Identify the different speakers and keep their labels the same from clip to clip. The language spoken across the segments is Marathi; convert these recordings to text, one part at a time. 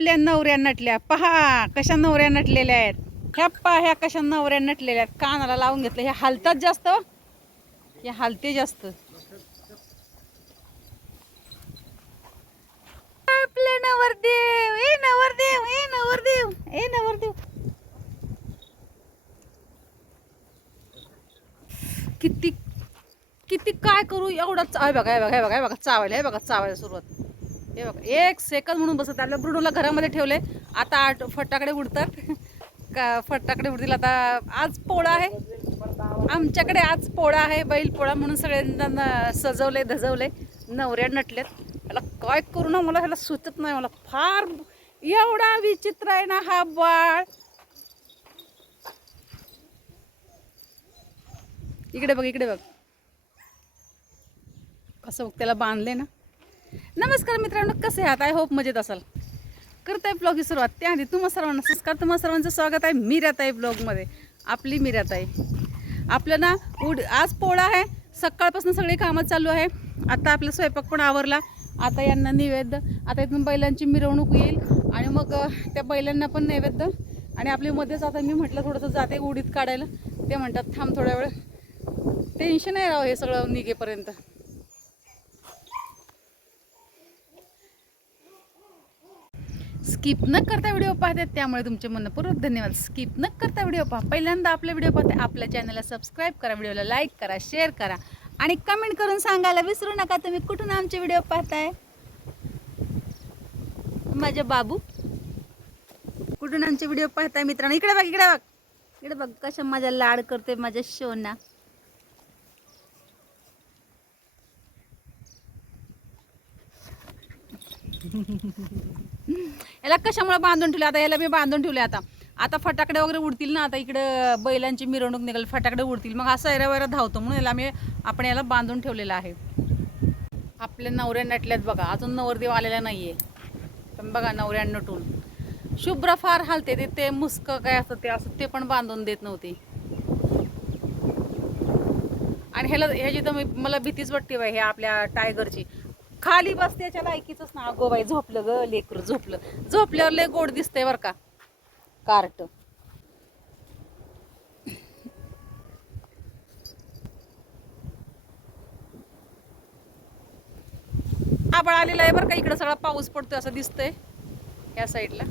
Speaker 1: आपल्या नवऱ्या नटल्या. पहा कशा नवऱ्या नटलेल्या आहेत. ह्या पहा ह्या कशा नवऱ्या नटलेल्या आहेत. कानाला लावून घेतलं. हे हलतात जास्त हो. हे. हालते हलते जास्त. आपले नवरदेव ए नवरदेव ए नवरदेव ए नवरदेव. किती किती काय करू? एवढा आहे बघा हे बघा हे बघा बघा चावायला हे बघा चावायला सुरुवात. हे बघा एक सेकंद म्हणून बसत त्याला ब्रुडोला घरामध्ये ठेवले आता आठ फटाकडे उडतात. का फटाकडे उडतील? आता आज पोळा आहे. आमच्याकडे आज पोळा आहे बैल पोळा म्हणून सगळ्यांना सजवले धजवले नवऱ्या नटलेत त्याला काय करू ना मला? ह्याला सुचत नाही मला. फार एवढा विचित्र आहे ना हा बाळ. इकडे बघ इकडे बघ. कसं बघ त्याला बांधले ना. नमस्कार मित्रांनो कसे आहात? आय होप मजेत असाल. करताय ब्लॉगची सुरुवात. त्याआधी तुम्हा सर्वांना संस्कार तुम्हा सर्वांचं स्वागत आहे मिराताई ब्लॉगमध्ये आपली मिराताई. आपलं ना उड आज पोळा आहे. सकाळपासून सगळी कामं चालू आहे. आता आपला स्वयंपाक पण आवरला. आता यांना नैवेद्य आता इथून बैलांची मिरवणूक येईल. आणि मग त्या बैलांना पण नैवेद्य. आणि आपली मध्येच आता मी म्हटलं थोडंसं जाते उडीत काढायला. ते म्हणतात थांब थोड्या वेळ. टेन्शन आहे राव हे सगळं निघेपर्यंत. स्किप न करता व्हिडिओ पाहते त्यामुळे तुमचे मनपूर्वक धन्यवाद. स्किप न करता व्हिडिओ पहा. पहिल्यांदा आपले व्हिडिओ पाहते आपल्या चॅनलला सबस्क्राईब करा व्हिडिओला लाईक करा शेअर करा. आणि कमेंट करून सांगायला विसरू नका तुम्ही कुठून आमचे व्हिडिओ पाहताय? माझे बाबू. कुठून आमचे व्हिडिओ पाहताय मित्रांनो? इकडे बघ इकडे बघ. इकडे बघ कशा माझ्या लाड करते माझ्या शोना. याला कशामुळे बांधून ठेवले? आता याला मी बांधून ठेवले आता. आता फटाकडे वगैरे उडतील ना आता इकडं बैलांची मिरवणूक निघाल फटाकडे उडतील. मग असं एरा वैरा धावतो म्हणून याला मी आपण याला बांधून ठेवलेलं आहे. आपल्या नवऱ्या नटल्यात बघा अजून नवरदेव आलेला नाहीये. पण बघा नवऱ्या नटून. शुभ्र फार हालते ते ते मुस्क काय असतं ते असं ते पण बांधून देत नव्हते. आणि ह्याला ह्याची तर मी- मला भीतीच वाटते बाई ह्या आपल्या टायगरची खाली बस त्याच्या लायकीच ना अगो बाई झोपलं ग लेकर झोपलं. झोपल्यावर लय गोड दिसतंय बर का. कार्ट. आबळ आलेला आहे बरं का इकडं सगळा पाऊस पडतोय असं दिसतंय या साईडला.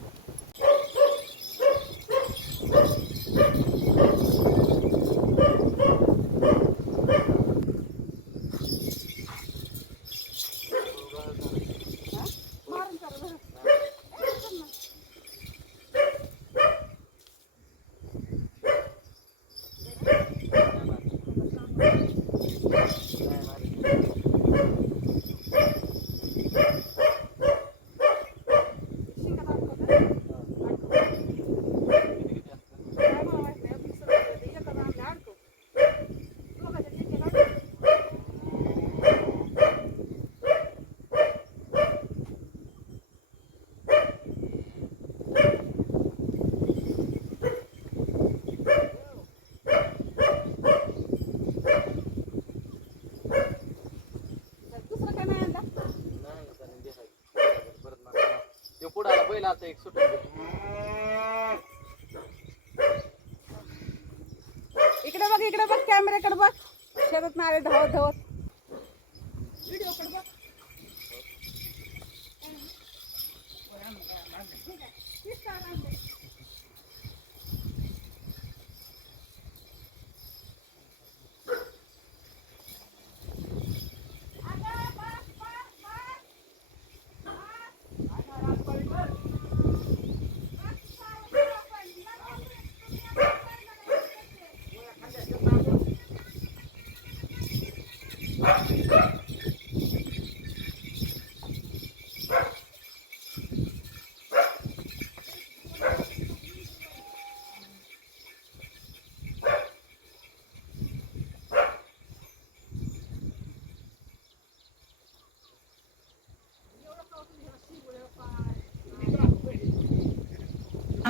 Speaker 2: आता एक सुटून
Speaker 1: इकडे बघ इकडे बघ कॅमेऱ्याकडे बघ. शेतात नारे धावत धावत. व्हिडिओकडे बघ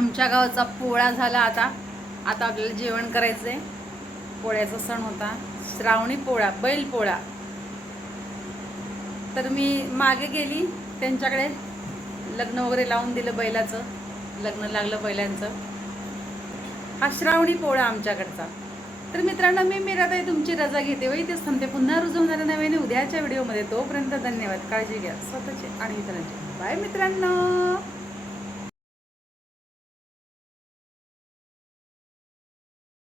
Speaker 1: आमच्या गावाचा पोळा झाला आता. आता आपल्याला जेवण करायचंय. पोळ्याचा सण होता. श्रावणी पोळा बैल पोळा. तर मी मागे गेली. त्यांच्याकडे लग्न वगैरे लावून दिलं बैलाचं. लग्न लागलं बैलांचं. हा श्रावणी पोळा आमच्याकडचा. तर मित्रांनो मी मीराताई तुमची रजा घेते व इथेच थांबते. पुन्हा रुजू होणाऱ्या नव्याने उद्याच्या व्हिडिओमध्ये. तोपर्यंत धन्यवाद. काळजी घ्या. स्वतःचे आणि इतरांचे. बाय मित्रांनो!